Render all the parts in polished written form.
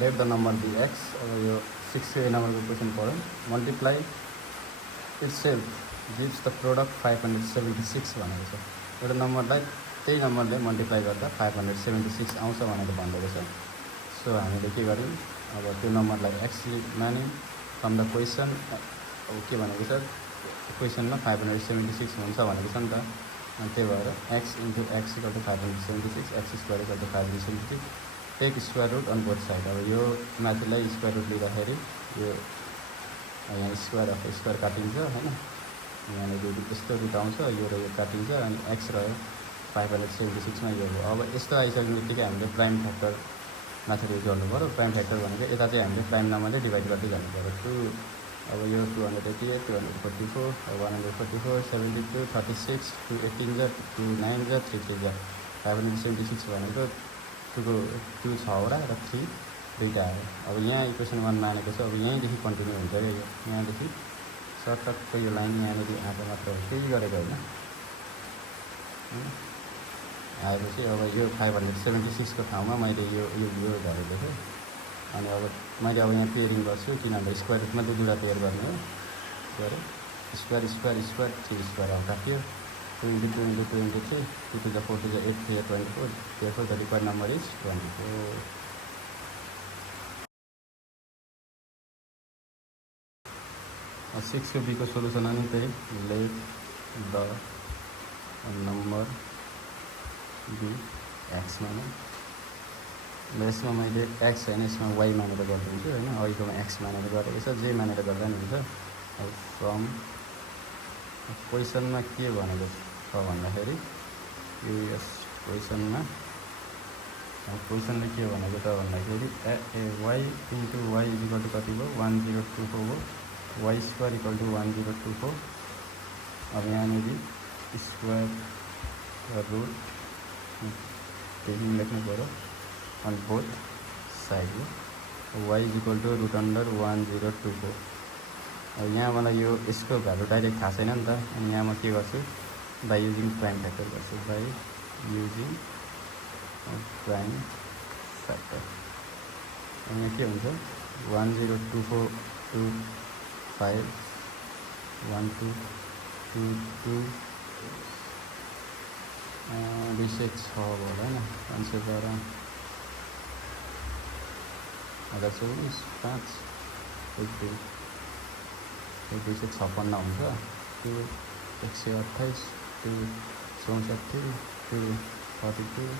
Late the number be X. अब यो 6 नम्बरको क्वेसन पढौँ। Multiply itself gives the product 576 भनेको छ। एउटा नम्बरलाई त्यही नम्बरले मल्टिप्लाई गर्दा 576 आउँछ भनेर भनिएको छ। सो हामीले के गर्यौँ, अब त्यो नम्बरलाई एक्स मान्यौँ फ्रम द क्वेसन। अब के भनेको छ, क्वेसनमा 576 हुन्छ भनेको छ नि त। अनि त्यही भएर X into X equal to 576, X square equal to 576, take square root on both side. अब यो माथिलाई स्क्वायर रुट लिँदाखेरि यो यहाँ स्क्वायर अफ स्क्वायर काटिन्छ होइन, यहाँनिर यस्तो रुट आउँछ, यो र यो काटिन्छ, अनि एक्स रह्यो 576मा यो हो। अब यस्तो आइसक्ने बित्तिकै हामीले प्राइम फ्याक्टर माथि युज गर्नु पऱ्यो। प्राइम फ्याक्टर भनेको यता चाहिँ हामीले प्राइम नम्बरले डिभाइड गर्दै जानु पऱ्यो। 2 अब यो 288, 244, 144, 72, 36, 2 18 जा, 2 9 जा, 3 3 जा, 576 भनेको 2 6वटा र 3 दुईवटा आयो। अब यहाँ इक्वेसन 1 मानेको छ। अब यहीँदेखि कन्टिन्यू हुन्छ क्या, यो यहाँदेखि सर्टकटको यो लाइन यहाँनिर आएको मात्र हो, केही गरेको होइन। आएपछि अब यो 576को ठाउँमा मैले यो गरेको थिएँ। अनि अब मैले अब यहाँ पेयरिङ गर्छु, किनभने स्क्वायर रुटमा दुईवटा पेयर गर्ने हो। गरेँ स्क्वायर स्क्वायर स्क्वायर 3 स्क्वायर अब काट्यो। 2 × 2 × 2 × 3, 2 to the 4 to the 8, 3 24, therefore the required number is 24. और 6 को बी को सोल्यूसन आने पे let the number be X माने। यसमा मैले एक्स होइन, यसमा वाई मानेर गरिदिन्छु होइन। अहिलेकोमा एक्स मानेर गरेको छ, जे मानेर गर्दा नि हुन्छ। अब फ्रम क्वेसनमा के भनेको छ भन्दाखेरि यस क्वेसनमा क्वेसनले के भनेको छ भन्दाखेरि Y into Y equal to कति भयो, 1024 हो। Y square equal to 1024। अब यहाँनिर स्क्वायर रुट त्यही लेख्नु पऱ्यो on both side. Y equal to root under 1024। अब यहाँ मलाई यो यसको भ्यालु डाइरेक्ट थाहा छैन नि त। अनि यहाँ म के गर्छु, बाई युजिङ प्राइम फ्याक्टर गर्छु, बाई युजिङ प्राइम फ्याक्टर। अब यहाँ के हुन्छ, 1024 2 5 1 2 2 2 206 भयो होइन। 512 24 5 1 2 256 हुन्छ। 2 128 2 64 2 42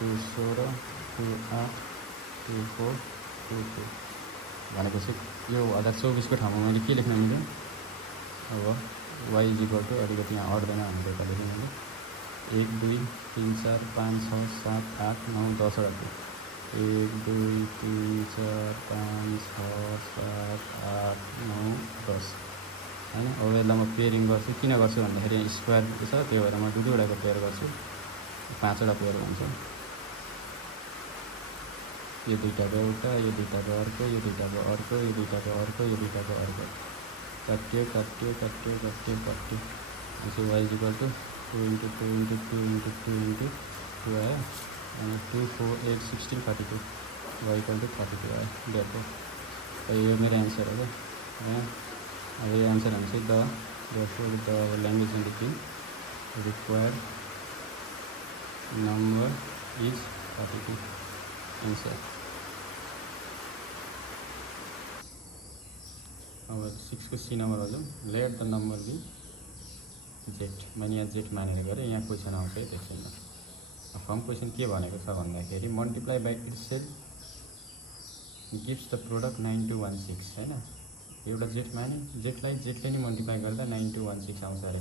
2 16 2 8 2 4 2 2 भनेपछि यो 1024को ठाउँमा मैले के लेख्न मिल्यो। अब वाई इक्वल टु अलिकति यहाँ अट्दैन भनेको त लेख्नु मैले 1 2 3 4 5 6 7 8 9 10वटा 1 2 3 4 5 6 7 8 9 10 होइन। अब यसलाई म पेयरिङ गर्छु, किन गर्छु भन्दाखेरि यहाँ स्क्वायर छ, त्यो भएर म दुईवटाको पेयर गर्छु, 5वटा पेयर हुन्छ। यो दुईटाको एउटा, यो दुईटाको अर्को, यो दुईटाको अर्को, यो दुईटाको अर्को, यो दुईटाको अर्को, काट्यो काट्यो काट्यो काट्यो काट्यो। यसो वाइ इक्वल टु 2 × 2 × 2 × 2 × 2 आयो। अनि 2 4 8 16 32, वाइ इक्वल टु 32 आयो। देखो यो मेरो एन्सर हो क्या। अब यो एन्सर हुन्छ द ल्याङ्ग्वेज लेख्यौँ, रिक्वायर्ड नम्बर इज 32 एन्सर। अब 6 को सी नम्बर हो, let the number be Z. मैले यहाँ जेट मानेर गरेँ, यहाँ क्वेसन आउँछ है त्यसैमा। फ्रम क्वेसन के भनेको छ भन्दाखेरि multiply by itself gives the product 9216 होइन। एउटा जेट माने, जेटलाई जेटले नि मल्टिप्लाई गर्दा 9216 आउँछ अरे।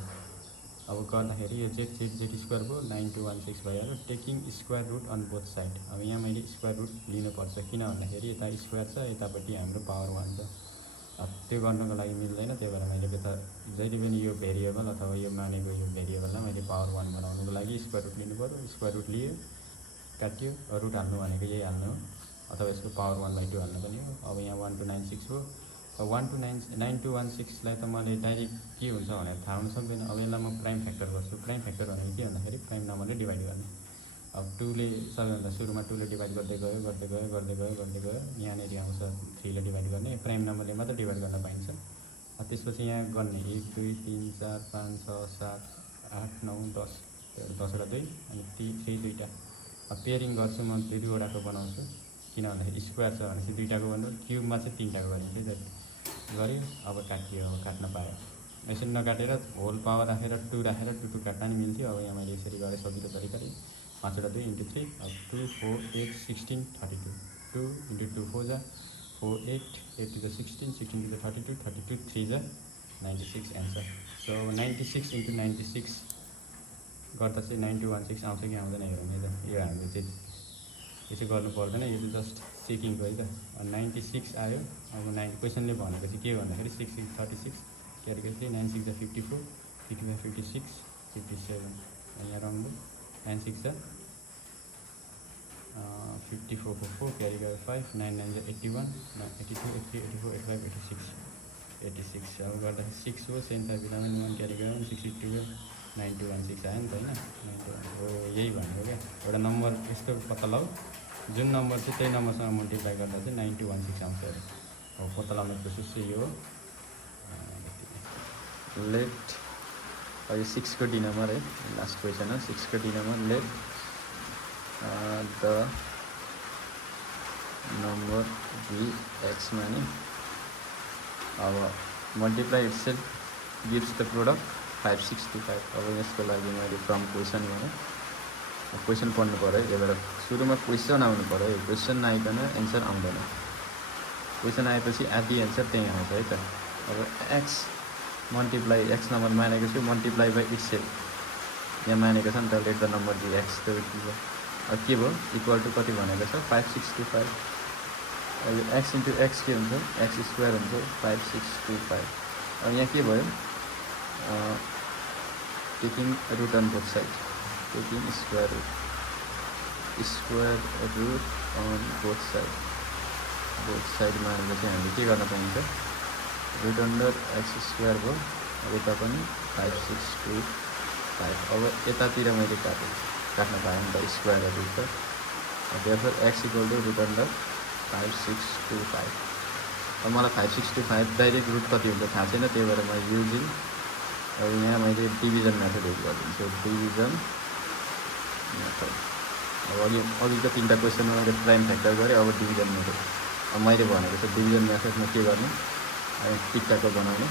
अब गर्दाखेरि यो जेट स्क्वायर भयो, 9216 भइहाल्यो। Taking square root on both side. अब यहाँ मैले स्क्वायर रुट लिनुपर्छ, किन भन्दाखेरि यता स्क्वायर छ, यतापट्टि हाम्रो पावर 1 छ। अब त्यो गर्नको लागि मिल्दैन, त्यही भएर मैले यता जहिले पनि यो भेरिएबल अथवा यो मानेको यो भेरिएबललाई मैले पावर 1 बनाउनुको लागि स्क्वायर रुट लिनु पऱ्यो। स्क्वायर रुट लियो, काट्यो, रुट हाल्नु भनेको यही हाल्नु हो, अथवा यसको पावर 1/2 हाल्नु पनि हो। अब यहाँ 1296 हो। 9216लाई त मैले डाइरेक्ट के हुन्छ भनेर थाहा हुन सक्दैन। अब यसलाई म प्राइम फ्याक्टर गर्छु। प्राइम फ्याक्टर भनेको के भन्दाखेरि प्राइम नम्बरले डिभाइड गर्ने। अब 2ले सबैभन्दा सुरुमा 2ले डिभाइड गर्दै गयो गर्दै गयो गर्दै गयो गर्दै गयो यहाँनिर आउँछ 3ले डिभाइड गर्ने प्राइम नम्बरले मात्र डिभाइड गर्न पाइन्छ। त्यसपछि यहाँ गर्ने 1 2 3 4 5 6 7 8 9 10 10 र 2 अनि 3 दुईवटा। अब पेयरिङ गर्छु म 2वटाको बनाउँछु किन भन्दाखेरि स्क्वायर छ भनेपछि 2टाको बनाउँछु क्युबमा चाहिँ 3टाको गरिन्छ जति गऱ्यो। अब काटियो अब काट्न पायो यसरी नकाटेर होल पावर राखेर 2 राखेर 2 2 काट्न नि मिल्थ्यो। अब यहाँ मैले यसरी गरेँ सजिलो तरिकाले 5 र 2 × 3 अब 2 4 8 16 32 2 × 2 4 जा 4 8 8 to the 16 16 to the 32 32 3 जा 96 एन्सर। सो 96 × 96 गर्दा चाहिँ 9216 आउँछ कि आउँदैन हेरौँ है त। यो हामीले चाहिँ यो चाहिँ गर्नु पर्दैन यो चाहिँ जस्ट चेकिङको है त। 96 आयो। अब क्वेसनले भनेको चाहिँ के भन्दाखेरि 6 6 36 क्यारी गरी 9 6 जा 54 55 56 57 यहाँ रङ्गो 9 6 जा 54 4 क्यारी गरी 5 9 9 जा 81 82 83 84 85 86 86 अब गर्दाखेरि 6 हो 7 5 11 1 क्यारी गरी 62 9216 आयो नि त होइन 91 हो यही भनेको क्या। एउटा नम्बर यस्तो पत्ता लगाऊ जुन नम्बर चाहिँ त्यही नम्बरसँग मल्टिप्लाई गर्दा चाहिँ 9216 आउँछ अरे। अब पत्ता लगाउने प्रोसेस चाहिँ यो हो। लेट यो 6 को डी नम्बर है लास्ट क्वेसन हो 6 को D number let the number be X मा नि अब multiply itself gives the product 5625। अब यसको लागि मैले फ्रम क्वेसन भने क्वेसन पढ्नु पऱ्यो यहाँबाट सुरुमा क्वेसन आउनु पऱ्यो। क्वेसन नआइकन एन्सर आउँदैन। क्वेसन आएपछि आधी एन्सर त्यहीँ आउँछ है त। अब एक्स मल्टिप्लाई एक्स नम्बर मानेको छु मल्टिप्लाई बाई इटसेल्फ यहाँ मानेको छ नि त let the number be X त अब के भयो इक्वल टु कति भनेको छ 5625। अब एक्स इन्टु एक्स के हुन्छ एक्स स्क्वायर हुन्छ 5625। अब यहाँ के भयो taking root on both side taking square root on both साइडमा आएर चाहिँ हामीले के गर्न पाइन्छ रुट अन्डर एक्स स्क्वायर भयो। अब यता पनि 5625। अब यतातिर मैले काट्न पाएँ नि त स्क्वायर रुट त therefore x equal to root under 5625। अब मलाई 5625 डाइरेक्ट रुट कति हुन्छ थाहा छैन त्यही भएर म युजिङ अब यहाँ मैले डिभिजन मेथड युज गरिदिन्छु डिभिजन मेथड। अब अघि त 3टा क्वेसनमा मैले प्राइम फ्याक्टर गरेँ अब डिभिजन मेथड। अब मैले भनेको छ डिभिजन मेथडमा के गर्ने टिक्काको बनाउने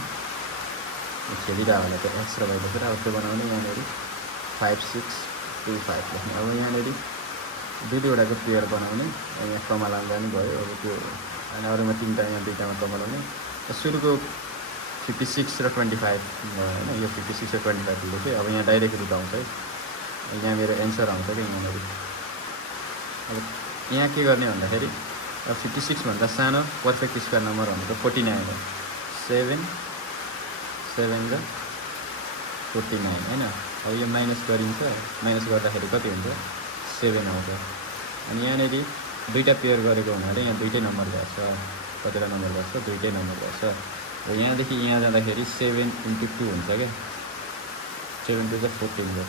खेलिरहेको होला त्यो एक्स र वाइ लेखेर अब त्यो बनाउने यहाँनिर 5625 लेख्ने। अब यहाँनिर दुईवटाको पेयर बनाउने यहाँ कमा लाउँदा नि भयो। अब त्यो अनि अरूमा 3टा यहाँ 2टामा कमा लाउने सुरुको 56 र 25 भयो होइन यो 56 र 25 लेखेँ। अब यहाँ डाइरेक्ट रुट आउँछ है यहाँ मेरो एन्सर आउँछ क्या यहाँनिर। अब यहाँ के गर्ने भन्दाखेरि अब 56 भन्दा सानो पर्फेक्ट स्क्वायर नम्बर भनेको 49 हो 7 7 जा 49 होइन। अब यो माइनस गरिन्छ माइनस गर्दाखेरि कति हुन्छ 7 आउँछ। अनि यहाँनिर 2टा पेयर गरेको हुनाले यहाँ 2टै नम्बर गर्छ कतिवटा नम्बर गर्छ 2टै नम्बर गर्छ। अब यहाँदेखि यहाँ जाँदाखेरि 7 × 2 हुन्छ क्या 7 × 2 = 14 हो।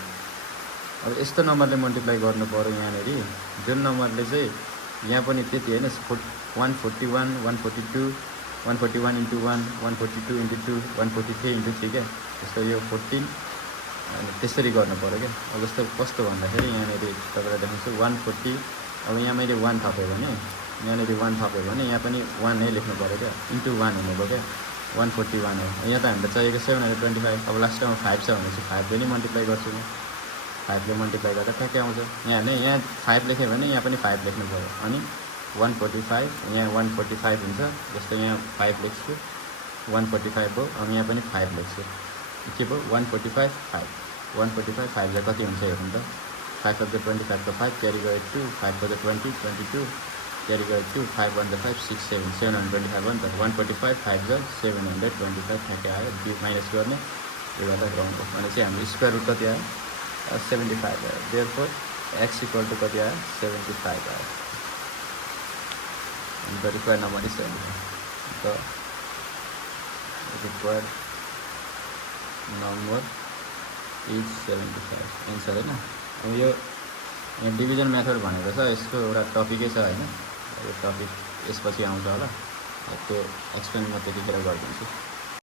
अब यस्तो नम्बरले मल्टिप्लाई गर्नु पऱ्यो यहाँनिर जुन नम्बरले चाहिँ यहाँ पनि त्यति होइन 141 142 141 × 1 142 × 2 143 × 3 क्या जस्तो यो 14 अनि त्यसरी गर्नु पऱ्यो क्या। अब जस्तो कस्तो भन्दाखेरि यहाँनिर तपाईँलाई देखाउँछु 140। अब यहाँ मैले 1 थपेँ भने यहाँनिर 1 थपेँ भने यहाँ पनि 1 नै लेख्नु पऱ्यो क्या इन्टु 1 हुनुभयो क्या 141 हो। यहाँ त हामीलाई चाहिएको 725। अब लास्टमा 5 छ भनेपछि 5ले नै मल्टिप्लाई गर्छु म 5ले मल्टिप्लाई गर्दा ठ्याक्कै आउँछ। यहाँ नै यहाँ 5 लेख्यो भने यहाँ पनि 5 लेख्नु पऱ्यो अनि 145 यहाँ 145 हुन्छ जस्तो यहाँ 5 लेख्छु 145 भयो। अब यहाँ पनि 5 लेख्छु के भयो 145 5 145 5 जा कति हुन्छ हेर्नु त 5 of the 25 को 5 क्यारी गयो 2 5 of the 20 22 क्यारी गयो 2 5 1 the 5 6 7 725 हो नि त 145 5 जा 725 ठ्याक्कै आयो माइनस गर्ने यो गर्दा ग्राउन्ड भने चाहिँ हाम्रो स्क्वायर रुट कति आयो 75 आयो। देयरफोर एक्स इक्वल टु कति आयो 75 आयो। The required number is 75 the required number is 75 answer होइन। अब यो यहाँ डिभिजन मेथड भनेको छ, यसको एउटा टपिकै छ होइन, यो टपिक यसपछि आउँछ होला, त्यो एक्सप्लेन म त्यतिखेर गरिदिन्छु।